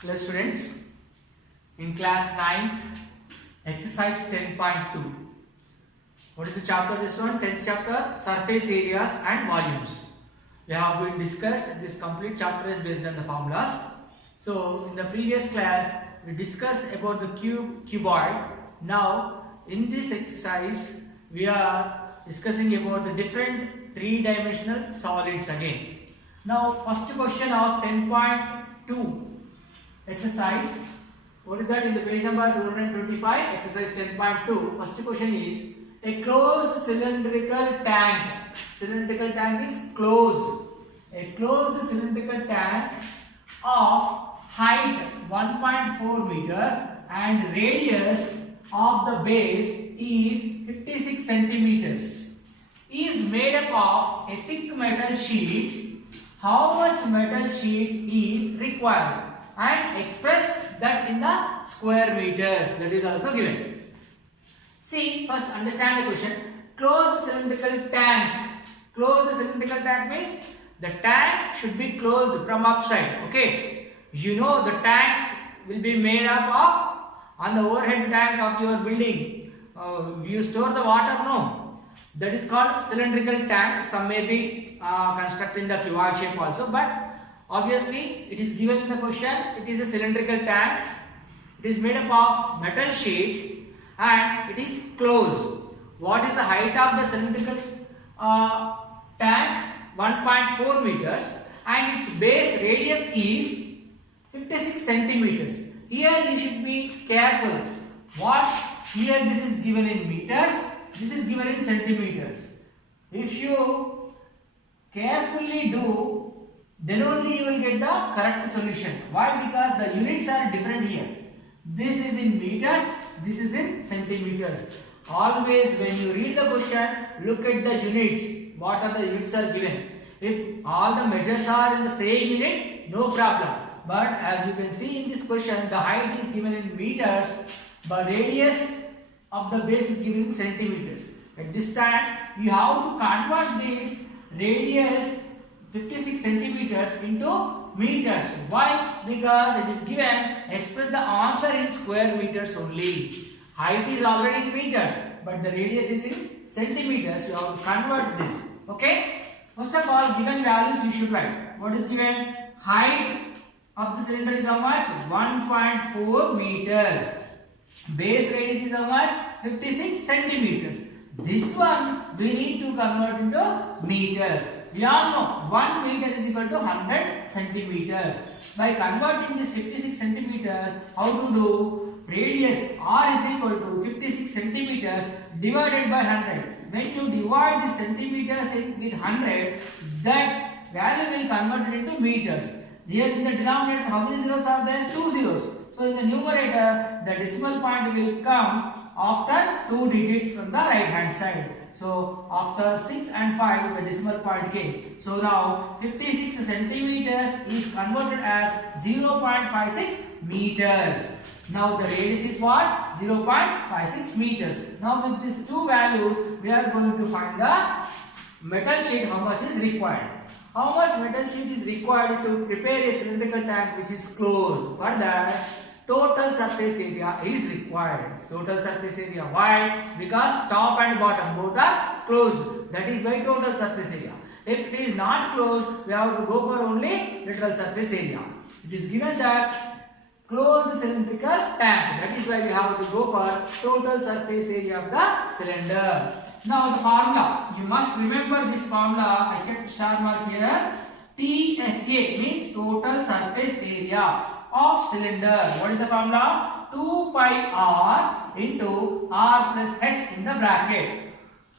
Hello students, in class 9th, exercise 10.2. What is the chapter this one? 10th chapter, surface areas and volumes. We have been discussed, this complete chapter is based on the formulas. So in the previous class, we discussed about the cuboid. Now in this exercise, we are discussing about the different three-dimensional solids again. Now first question of 10.2 exercise. What is that in the page number 225? Exercise 10.2. First question is a closed cylindrical tank. Cylindrical tank is closed. A closed cylindrical tank of height 1.4 meters and radius of the base is 56 centimeters. Is made up of a thick metal sheet. How much metal sheet is required? And express that in the square meters. That is also given. See, first understand the question. Closed cylindrical tank. Closed cylindrical tank means the tank should be closed from upside. Okay. You know the tanks will be made up of on the overhead tank of your building. You store the water? No. That is called cylindrical tank. Some may be constructed in the cuboid shape also, but obviously, it is given in the question, it is a cylindrical tank, it is made up of metal sheet and it is closed. What is the height of the cylindrical tank? 1.4 meters and its base radius is 56 centimeters. Here you should be careful. What? Here this is given in meters, this is given in centimeters. If you carefully do, then only you will get the correct solution. Why? Because the units are different here. This is in meters, this is in centimeters. Always when you read the question, look at the units. What are the units are given? If all the measures are in the same unit, no problem. But as you can see in this question, the height is given in meters, but radius of the base is given in centimeters. At this time, you have to convert this radius 56 centimeters into meters. Why? Because it is given, express the answer in square meters only. Height is already in meters, but the radius is in centimeters. You have to convert this. Okay? First of all, given values you should write. What is given? Height of the cylinder is how much? 1.4 meters. Base radius is how much? 56 centimeters. This one we need to convert into meters. We all know 1 meter is equal to 100 centimeters. By converting this 56 centimeters, how to do? Radius R is equal to 56 centimeters divided by 100. When you divide the centimeters with 100, that value will convert it into meters. Here in the denominator, how many zeros are there? 2 zeros. So in the numerator, the decimal point will come after 2 digits from the right hand side. So after 6 and 5, the decimal point came. So now 56 centimeters is converted as 0.56 meters. Now the radius is what? 0.56 meters. Now with these two values, we are going to find the metal sheet, how much is required. How much metal sheet is required to prepare a cylindrical tank which is closed? For that, total surface area is required. Total surface area. Why? Because top and bottom both are closed. That is why total surface area. If it is not closed, we have to go for only literal surface area. It is given that closed cylindrical tank. That is why we have to go for total surface area of the cylinder. Now the formula. You must remember this formula. I kept star mark here. TSA means total surface area of cylinder. What is the formula? 2 pi r into r plus h in the bracket.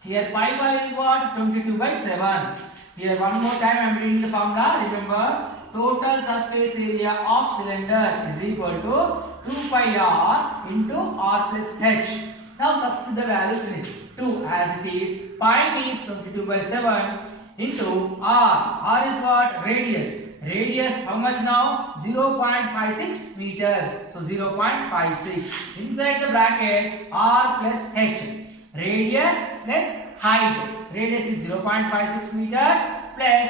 Here pi by is what? 22 by 7. Here one more time I am reading the formula. Remember, total surface area of cylinder is equal to 2 pi r into r plus h. Now substitute the values in it. 2 as it is. Pi means 22 by 7 into r. R is what? Radius. Radius how much now? 0.56 meters. So 0.56. Inside the bracket r plus h. Radius plus height. Radius is 0.56 meters plus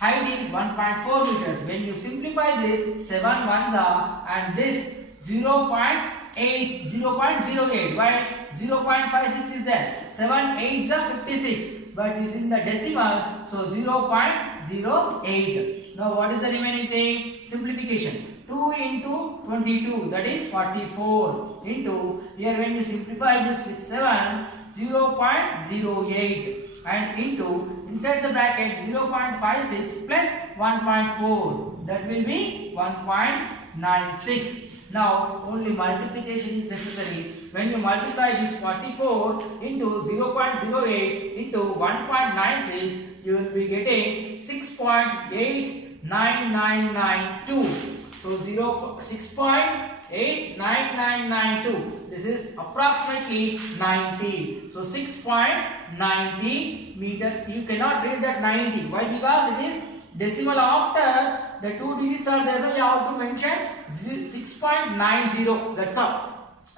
height is 1.4 meters. When you simplify this, 7 ones are and this 0.8, 0.08. Why 0.56 is there? 7 8s are 56. But is in the decimal, so 0.08. Now what is the remaining thing? Simplification. 2 into 22, that is 44, into here when you simplify this with 7, 0.08, and into inside the bracket 0.56 plus 1.4, that will be 1.96. Now only multiplication is necessary. When you multiply this 44 into 0.08 into 1.96, you will be getting 6.89992. So 6.89992. This is approximately 90. So 6.90 meter. You cannot read that 90. Why? Because it is decimal after the two digits are there. You have to mention 6.90. That's all.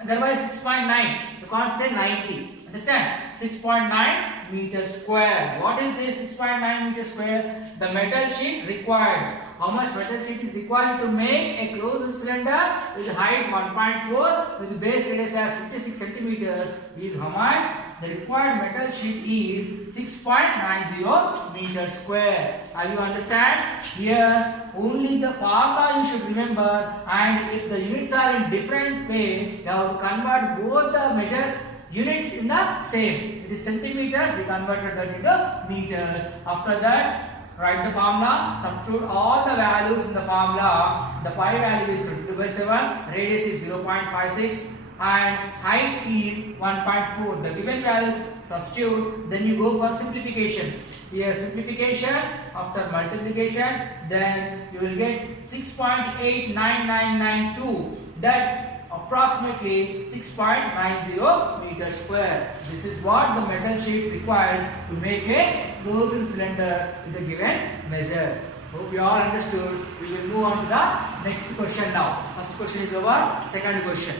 Otherwise 6.9. You can't say 90. Understand? 6.9 meter square. What is this 6.9 meter square? The metal sheet required. How much metal sheet is required to make a closed cylinder with height 1.4 with base radius as 56 centimeters is how much? The required metal sheet is 6.90 meter square. Are you understand? Here only the formula you should remember, and if the units are in different way, you have to convert both the measures units in the same. It is centimeters, we converted that into meters. After that, write the formula, substitute all the values in the formula. The pi value is 22/7, radius is 0.56 and height is 1.4. The given values substitute, then you go for simplification. Here simplification after multiplication, then you will get 6.89992. That approximately 6.90 meters square. This is what the metal sheet required to make a closed cylinder with the given measures. Hope you all understood. We will move on to the next question now. First question is over. Second question.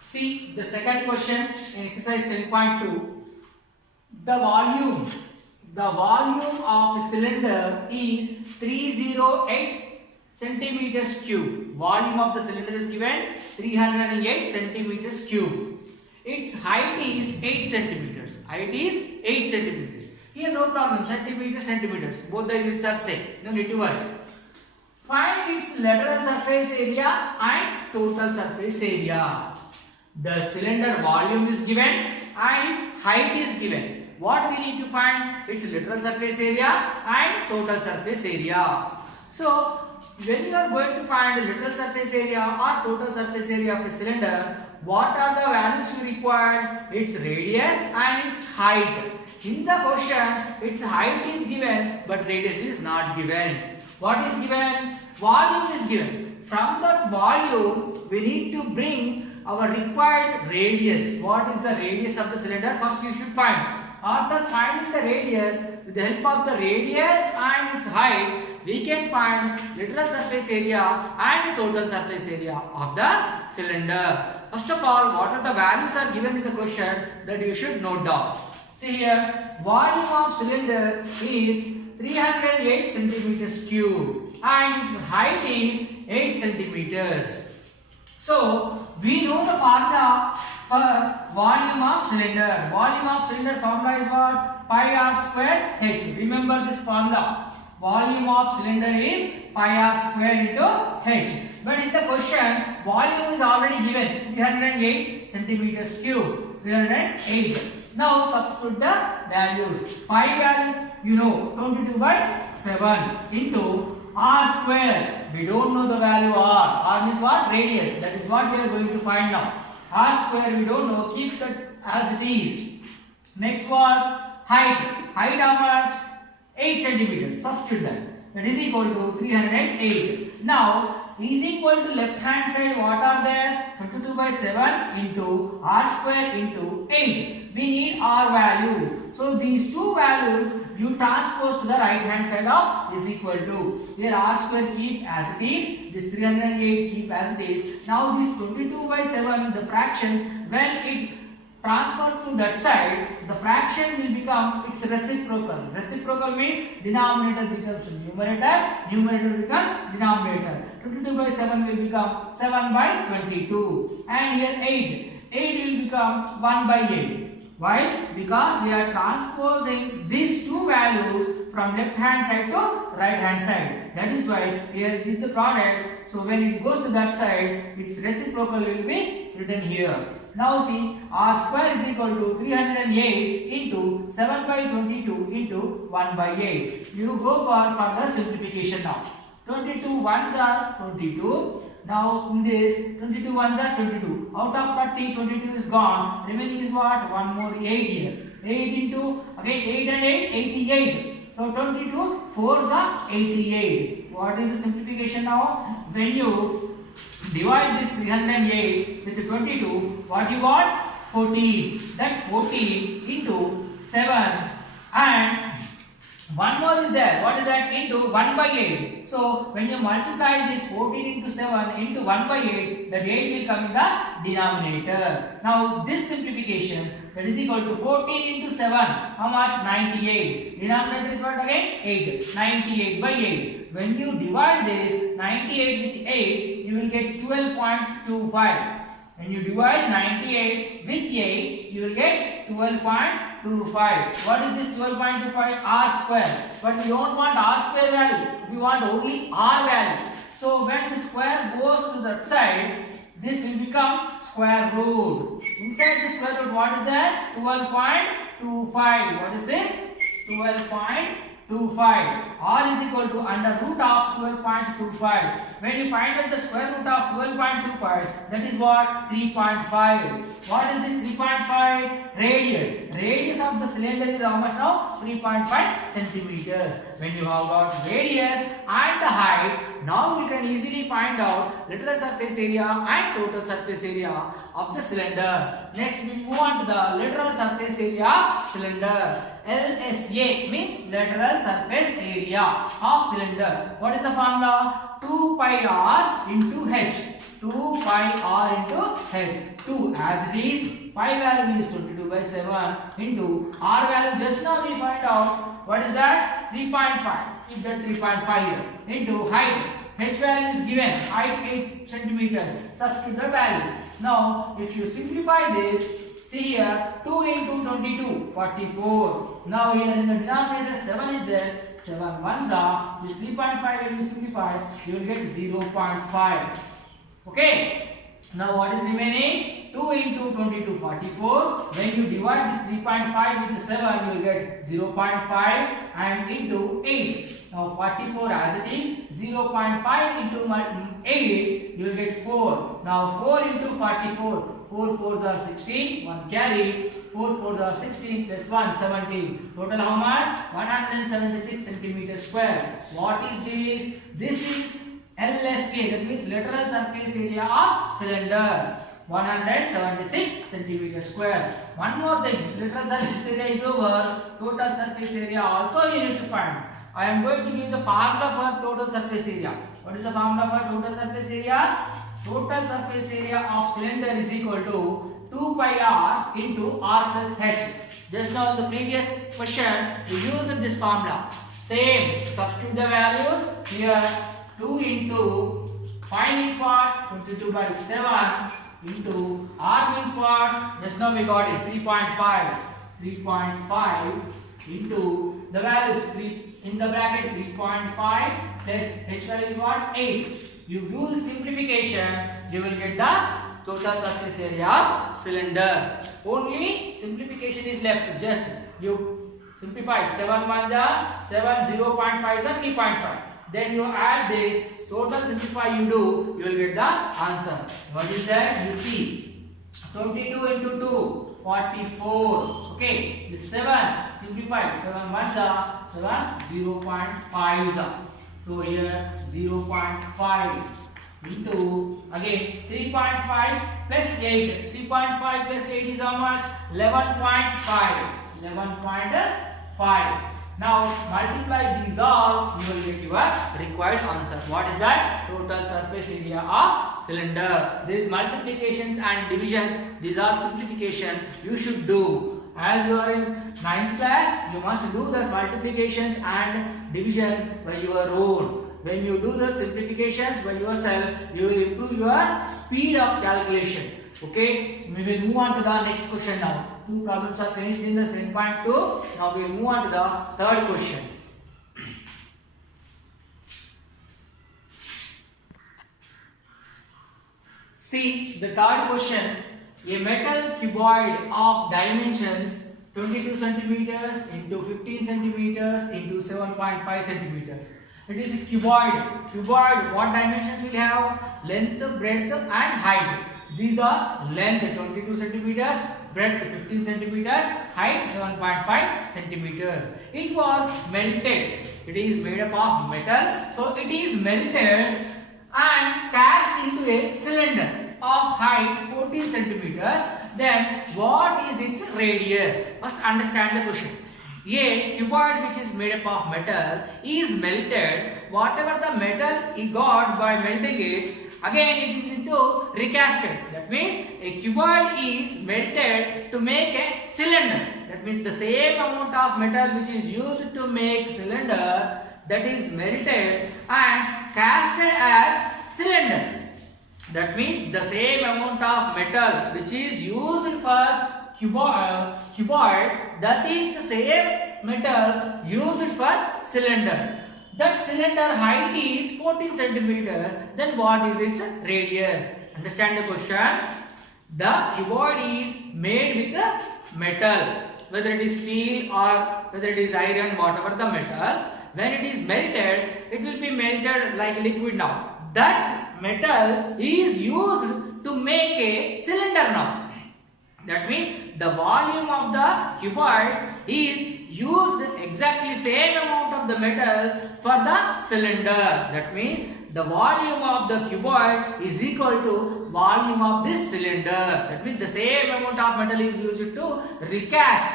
See the second question in exercise 10.2. The volume of a cylinder is 308 centimeters cube. Volume of the cylinder is given 308 centimeters cube. Its height is 8 centimeters. Height is 8 centimeters. Here no problem. Centimeters. Both the units are same. No need to worry. Find its lateral surface area and total surface area. The cylinder volume is given and its height is given. What we need to find? Its lateral surface area and total surface area. So when you are going to find the lateral surface area or total surface area of a cylinder, what are the values you require? Its radius and its height. In the question, its height is given but radius is not given. What is given? Volume is given. From that volume, we need to bring our required radius. What is the radius of the cylinder? First you should find. After finding the radius, with the help of the radius and its height, we can find lateral surface area and total surface area of the cylinder. First of all, what are the values are given in the question that you should note down. See here, volume of cylinder is 308 centimeters cube and its height is 8 centimeters. So we know the formula for volume of cylinder. Volume of cylinder formula is what? Pi r square h. Remember this formula. Volume of cylinder is pi r square into h. But in the question, volume is already given 308 centimeters cube. 308. Now substitute the values. Pi value, you know, 22/7 into r square. We don't know the value r. R means what? Radius. That is what we are going to find now. R square we don't know. Keep that as it is. Next one, height. Height how much? 8 centimeters. Substitute that. That is equal to 308. Now is equal to left hand side. What are there? 22/7 into r square into 8. We need r value. So these two values you transpose to the right hand side of is equal to. Here r square keep as it is. This 308 keep as it is. Now this 22/7, the fraction, when it transfer to that side, the fraction will become its reciprocal. Reciprocal means denominator becomes numerator, numerator becomes denominator. 22 by 7 will become 7 by 22. And here 8. 8 will become 1 by 8. Why? Because we are transposing these two values from left hand side to right hand side. That is why here it is the product. So when it goes to that side, its reciprocal will be written here. Now see, r square is equal to 308 into 7 by 22 into 1 by 8. You go for further simplification now. 22 ones are 22. Now in this 22 ones are 22. Out of 30, 22 is gone. Remaining is what? One more 8 here. 8 into, again 8 and 8, 88. So 22 fours are 88. What is the simplification now? When you divide this 308 with 22, what you got? 14. That 14 into 7 and one more is there. What is that? Into 1 by 8. So when you multiply this 14 into 7 into 1 by 8, that 8 will come in the denominator. Now this simplification, that is equal to 14 into 7. How much? 98. Denominator is what again? 8. 98 by 8. When you divide this 98 with 8, you will get 12.25. When you divide 98 with 8, you will get 12.25. What is this 12.25? R square. But we don't want R square value. We want only R value. So when the square goes to that side, this will become square root. Inside the square root, what is that? 12.25. What is this? 12.25. R is equal to under root of 12.25. When you find out the square root of 12.25, that is what? 3.5. What is this 3.5? Radius. Radius of the cylinder is how much now? 3.5 centimeters. When you have got radius and the height, now we can easily find out literal surface area and total surface area of the cylinder. Next we move on to the literal surface area of cylinder. LSA means lateral surface area of cylinder. What is the formula? 2 pi r into h. 2 pi r into h. 2 as it is. Pi value is 22 by 7 into r value. Just now we find out what is that? 3.5. Keep that 3.5 here. Into height. H value is given. Height 8 centimeters. Substitute the value. Now if you simplify this, see here, 2 into 22, 44. Now here in the denominator 7 is there. 7 ones are, this 3.5 when you simplify, you will get 0.5. Okay. Now what is remaining? 2 into 22, 44. When you divide this 3.5 with 7, you will get 0.5 and into 8. Now 44 as it is, 0.5 into 8, you will get 4. Now 4 into 44. 4 fours are 16, 1 carry, 4 fours are 16 plus 1, 17. Total how much? 176 centimeters square. What is this? This is LSA, that means lateral surface area of cylinder. 176 centimeters square. One more thing, lateral surface area is over, total surface area also you need to find. I am going to give the formula for total surface area. What is the formula for total surface area? Total surface area of cylinder is equal to 2 pi r into r plus h. Just now in the previous question, we used this formula. Same, substitute the values here. 2 into 5 means what? 22 by 7 into r means what? Just now we got it, 3.5. 3.5 into the values 3 in the bracket 3.5 plus h value is what? 8. You do the simplification, you will get the total surface area of cylinder. Only simplification is left. Just you simplify 7 1 7, 0.5 3.5. Then you add this, total simplify you do, you will get the answer. What is that? You see 22 into 2, 44. Okay, this 7 simplify 7 1 7, 0.5. So here 0.5 into again 3.5 plus 8. 3.5 plus 8 is how much? 11.5. 11.5. Now multiply these all, you will get your required answer. What is that? Total surface area of cylinder. These multiplications and divisions, these are simplification you should do. As you are in 9th class, you must do the multiplications and divisions by your own. When you do the simplifications by yourself, you will improve your speed of calculation. Okay, we will move on to the next question now. Two problems are finished in the 10.2. Now we will move on to the third question. See the third question. A metal cuboid of dimensions 22 centimeters into 15 centimeters into 7.5 centimeters. It is a cuboid. Cuboid, what dimensions will have? Length, breadth and height. These are length 22 centimeters, breadth 15 centimeters, height 7.5 centimeters. It was melted. It is made up of metal. So it is melted and cast into a cylinder of height 14 centimeters. Then what is its radius? First understand the question. A cuboid which is made up of metal is melted. Whatever the metal he got by melting it, again it is into recasted. That means a cuboid is melted to make a cylinder. That means the same amount of metal which is used to make cylinder, that is melted and casted as cylinder. That means the same amount of metal which is used for cuboid, that is the same metal used for cylinder. That cylinder height is 14 centimeter. Then what is its radius? Understand the question. The cuboid is made with the metal, whether it is steel or whether it is iron, whatever the metal. When it is melted, it will be melted like liquid now. That metal is used to make a cylinder now. That means the volume of the cuboid is used exactly same amount of the metal for the cylinder. That means the volume of the cuboid is equal to volume of this cylinder. That means the same amount of metal is used to recast.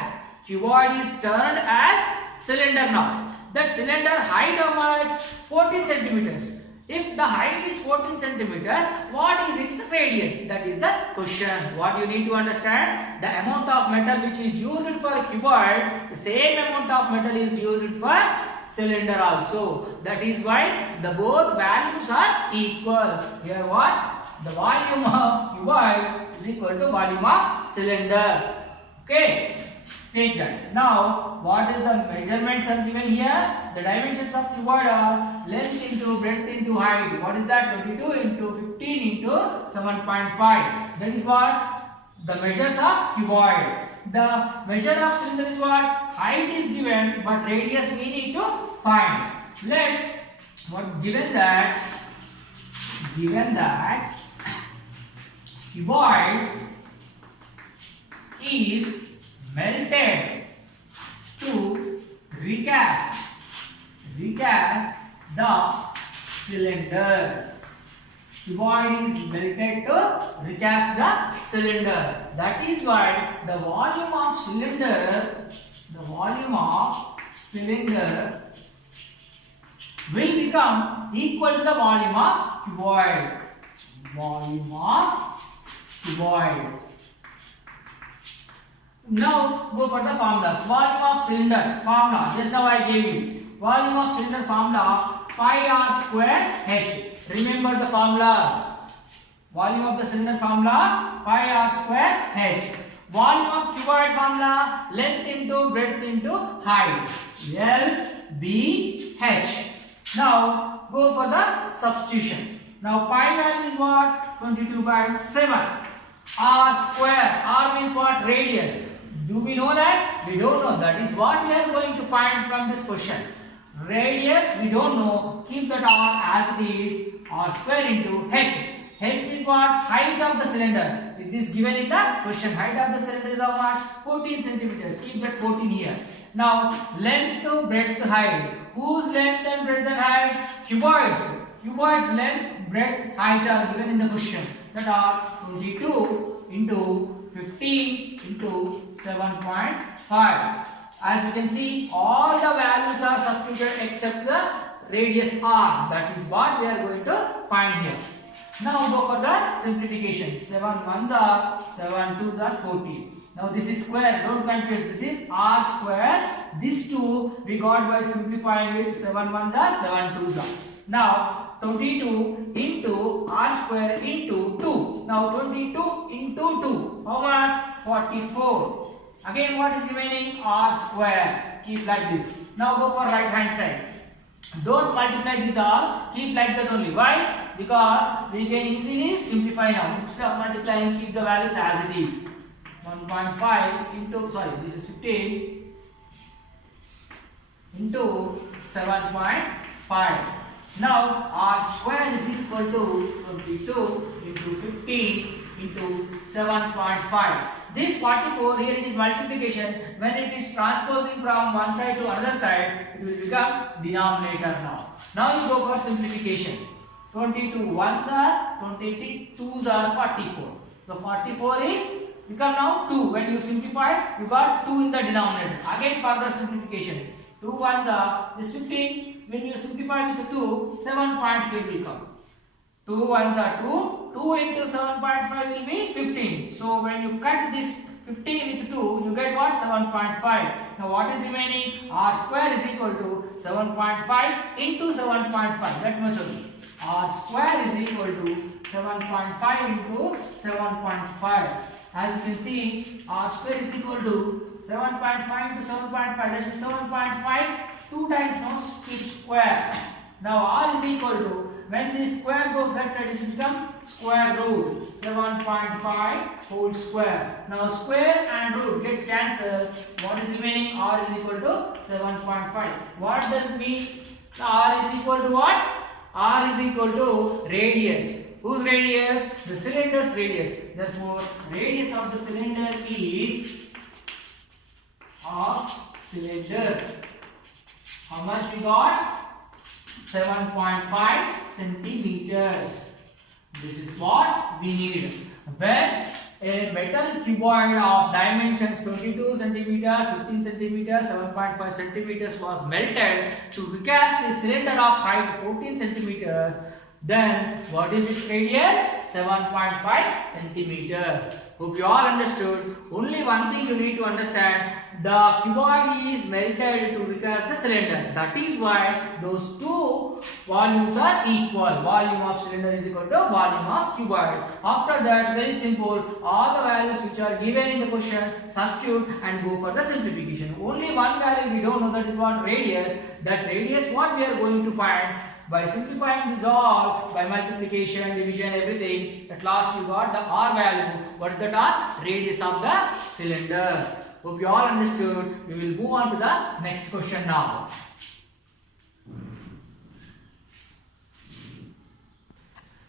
Cuboid is turned as cylinder now. That cylinder height how much? 14 centimeters. If the height is 14 centimeters, what is its radius? That is the question. What you need to understand, the amount of metal which is used for cuboid, the same amount of metal is used for cylinder also. That is why the both values are equal. Here what? The volume of cuboid is equal to volume of cylinder. Okay. Take that. Now, what is the measurements are given here? The dimensions of cuboid are length into breadth into height. What is that? 22 into 15 into 7.5. That is what? The measures of cuboid. The measure of cylinder is what? Height is given, but radius we need to find. Let what given that cuboid is melted to recast the cylinder. Cuboid is melted to recast the cylinder. That is why the volume of cylinder will become equal to the volume of cuboid. Now go for the formulas. Volume of cylinder formula. Just now I gave you. Volume of cylinder formula pi r square h. Remember the formulas. Volume of the cylinder formula pi r square h. Volume of cuboid formula length into breadth into height. L B H. Now go for the substitution. Now pi value is what? 22/7. R square. R means what? Radius. Do we know that? We don't know. That is what we are going to find from this question. Radius we don't know. Keep that R as it is. R square into H. H is what? Height of the cylinder. It is given in the question. Height of the cylinder is how much? 14 centimeters. Keep that 14 here. Now length to breadth to height. Whose length and breadth and height? Cuboids. Cuboids length, breadth, height are given in the question. That are 22 into 15 into 7.5. as you can see, all the values are substituted except the radius r. That is what we are going to find here. Now go for the simplification. 7 1s are 7 2s are 14. Now this is square, don't confuse, this is r square. This 2 we got by simplifying with 7 1s are 7 2s are. Now 22 into r square into 2. Now 22 into 2, how much? 44. Again what is remaining? R square. Keep like this. Now go for right hand side. Don't multiply this all, keep like that only. Why? Because we can easily simplify now. Instead of multiplying, keep the values as it is. 1.5 into, sorry, this is 15 into 7.5. Now r square is equal to 22 into 15 into 7.5. This 44 here it is multiplication. When it is transposing from one side to another side, it will become denominator now. Now you go for simplification. 22 1s are 22s are 44. So 44 is become now 2. When you simplify, you got 2 in the denominator. Again further simplification. 2 1s are this 15. When you simplify with 2, 7.5 will come. 2 1s are 2. 2 into 7.5 will be 15. So when you cut this 15 with 2, you get what? 7.5. Now what is remaining? R square is equal to 7.5 into 7.5. That much only. R square is equal to 7.5 into 7.5. As you can see, R square is equal to 7.5 into 7.5. That is 7.5. 2 times now keep square. Now R is equal to, when this square goes that side, it will become square root. 7.5 whole square. Now square and root gets cancelled. What is remaining? R is equal to 7.5. What does it mean? R is equal to what? R is equal to radius. Whose radius? The cylinder's radius. Therefore, radius of the cylinder is of cylinder. How much we got? 7.5 centimeters. This is what we need. When a metal cuboid of dimensions 22 centimeters, 15 centimeters, 7.5 centimeters was melted to recast a cylinder of height 14 centimeters, then what is its radius? 7.5 centimeters. Hope you all understood. Only one thing you need to understand, the cuboid is melted to recast the cylinder. That is why those two volumes are equal. Volume of cylinder is equal to volume of cuboid. After that, very simple, all the values which are given in the question, substitute and go for the simplification. Only one value we don't know, that is what? Radius. That radius what we are going to find? By simplifying this all, by multiplication, division, everything, at last you got the R value. What is that R? Radius of the cylinder. Hope you all understood. We will move on to the next question now.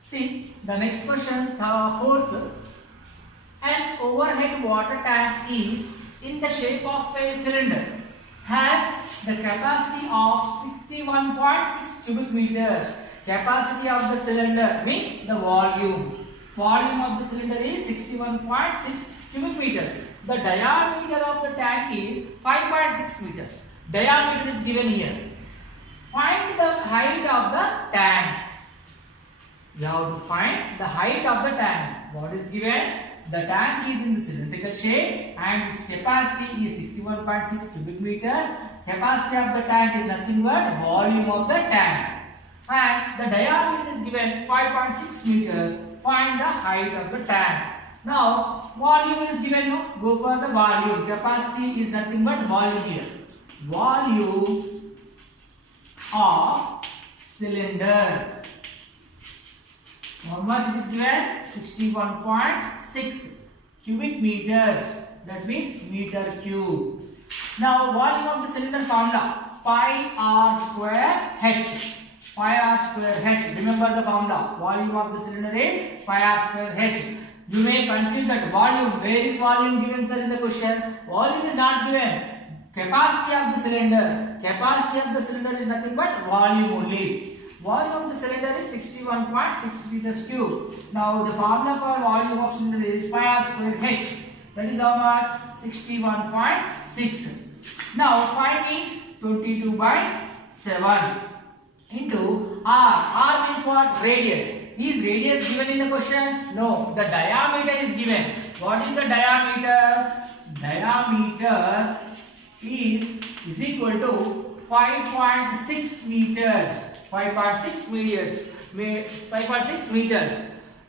See, the next question, fourth. An overhead water tank is in the shape of a cylinder. Has the capacity of 61.6 cubic meters. Capacity of the cylinder means the volume. Volume of the cylinder is 61.6 cubic meters. The diameter of the tank is 5.6 meters. Diameter is given here. Find the height of the tank. You have to find the height of the tank. What is given? The tank is in the cylindrical shape and its capacity is 61.6 cubic meters. Capacity of the tank is nothing but volume of the tank. And the diameter is given 5.6 meters. Find the height of the tank. Now, volume is given. No? Go for the volume. Capacity is nothing but volume here. Volume of cylinder. How much it is given? 61.6 cubic meters. That means meter cube. Now volume of the cylinder formula, pi r square h. Pi r square h. Remember the formula. Volume of the cylinder is pi r square h. You may confuse that volume. Where is volume given, sir, in the question? Volume is not given. Capacity of the cylinder. Capacity of the cylinder is nothing but volume only. Volume of the cylinder is 61.6 meters cube. Now the formula for volume of cylinder is pi r square h. That is how much? 61.6. Now 5 means 22 by 7 into R. R means what? Radius. Is radius given in the question? No. The diameter is given. What is the diameter? Diameter is equal to 5.6 meters. 5.6 meters. 5.6 meters.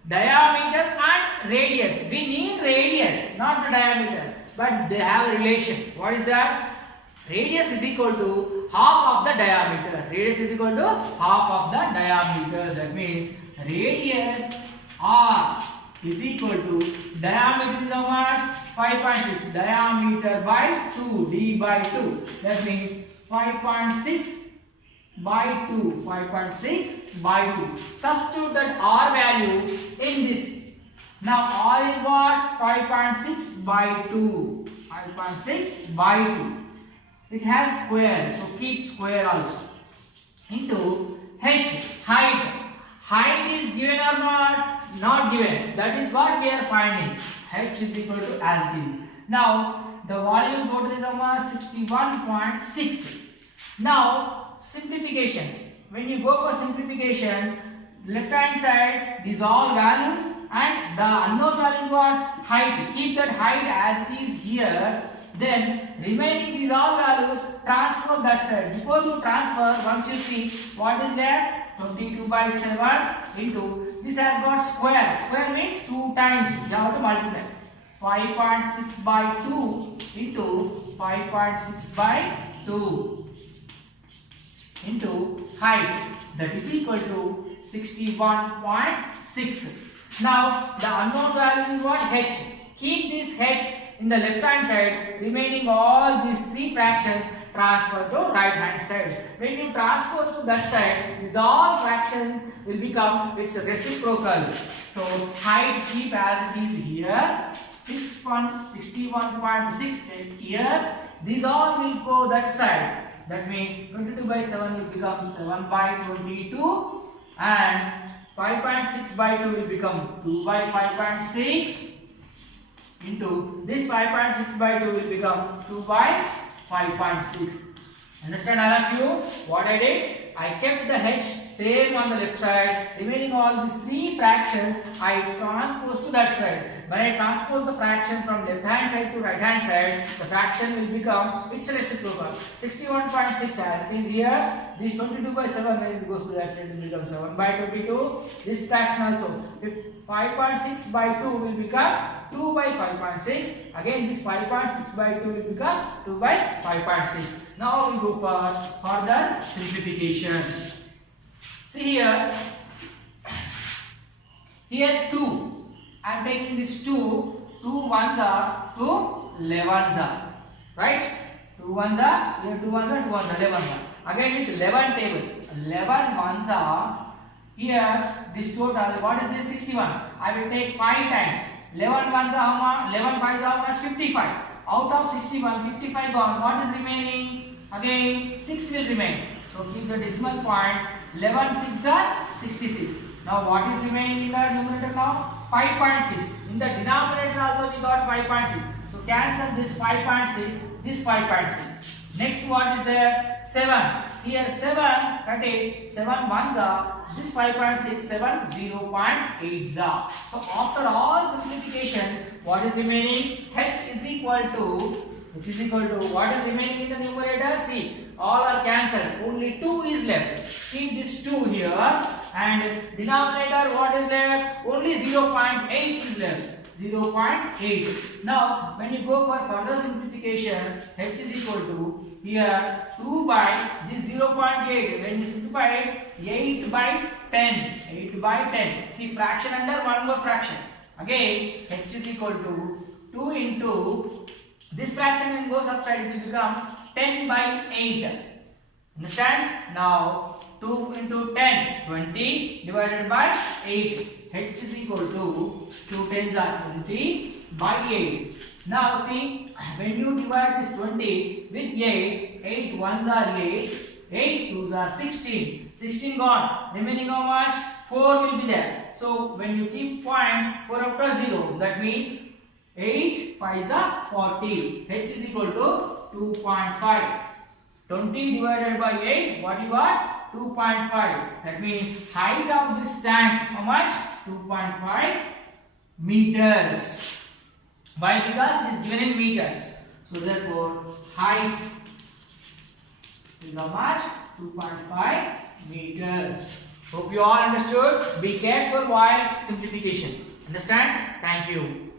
Diameter and radius. We need radius, not the diameter. But they have a relation. What is that? Radius is equal to half of the diameter. Radius is equal to half of the diameter. That means radius R is equal to diameter is how much? 5.6. Diameter by 2. D by 2. That means 5.6 by 2. 5.6 by 2. Substitute that R value in this. Now R is what? 5.6 by 2. 5.6 by 2. It has square, so keep square also. Into H, height. Height is given or not? Not given. That is what we are finding. H is equal to as it is. Now the volume total is about 61.6. Now simplification. When you go for simplification, left hand side these all values and the unknown value is what? Height. Keep that height as it is here. Then remaining these all values transfer that side. Before you transfer, once you see what is there, 22 by 7 into this has got square. Square means 2 times. You have to multiply. 5.6 by 2 into 5.6 by 2 into height, that is equal to 61.6. Now the unknown value is what? H. Keep this H in the left hand side, remaining all these 3 fractions transfer to right hand side. When you transpose to that side, these all fractions will become its reciprocals. So height keep as it is here, 61.6 here. These all will go that side. That means 22 by 7 will become 7 by 22 and 5.6 by 2 will become 2 by 5.6 into this 5.6 by 2 will become 2 by 5.6. Understand all of you? What I did? I kept the H same on the left side. Remaining all these 3 fractions I transpose to that side. When I transpose the fraction from left hand side to right hand side, the fraction will become its reciprocal. 61.6 as it is here. This 22 by 7 when it goes to that side will become 7 by 22. This fraction also. If 5.6 by 2 will become 2 by 5.6. Again this 5.6 by 2 will become 2 by 5.6. Now we go for further simplification. See here. Here 2. I am taking this 2. 2 ones are 2 11s are. Right? 2 ones are, here 2 ones are, 2 ones are, 11 are. Again with 11 table. 11 ones are. Here this total, what is this? 61. I will take 5 times. 11 ones are how much? 11 5s are how much? 55. Out of 61, 55 gone. What is remaining? Again 6 will remain. So keep the decimal point. 11 6 are 66. Now what is remaining in the numerator now? 5.6. In the denominator also we got 5.6. So cancel this 5.6, this 5.6. Next what is there? 7. Here 7, cut it. 7 ones are, this 5.6, 7, 0.8 are. So after all simplification, what is remaining? H is equal to what is remaining in the numerator? See, all are cancelled. Only 2 is left. Keep this 2 here. And denominator, what is left? Only 0.8 is left. 0.8. Now, when you go for further simplification, H is equal to here 2 by this 0.8. When you simplify it, 8 by 10. 8 by 10. See, fraction under one more fraction. Again, H is equal to 2 into this fraction when it goes upside, it will become 10 by 8. Understand? Now 2 into 10, 20 divided by 8. H is equal to 2 tens are 20 by 8. Now see, when you divide this 20 with 8, 8 ones are 8, 8 twos are 16. 16 gone. Remaining how much? 4 will be there. So when you keep point 4 after 0, that means 8 5s are 40. H is equal to 2.5. 20 divided by 8, what you got? 2.5. That means height of this tank, how much? 2.5 meters. Why? Because it is given in meters. So therefore, height is how much? 2.5 meters. Hope you all understood. Be careful while simplification. Understand? Thank you.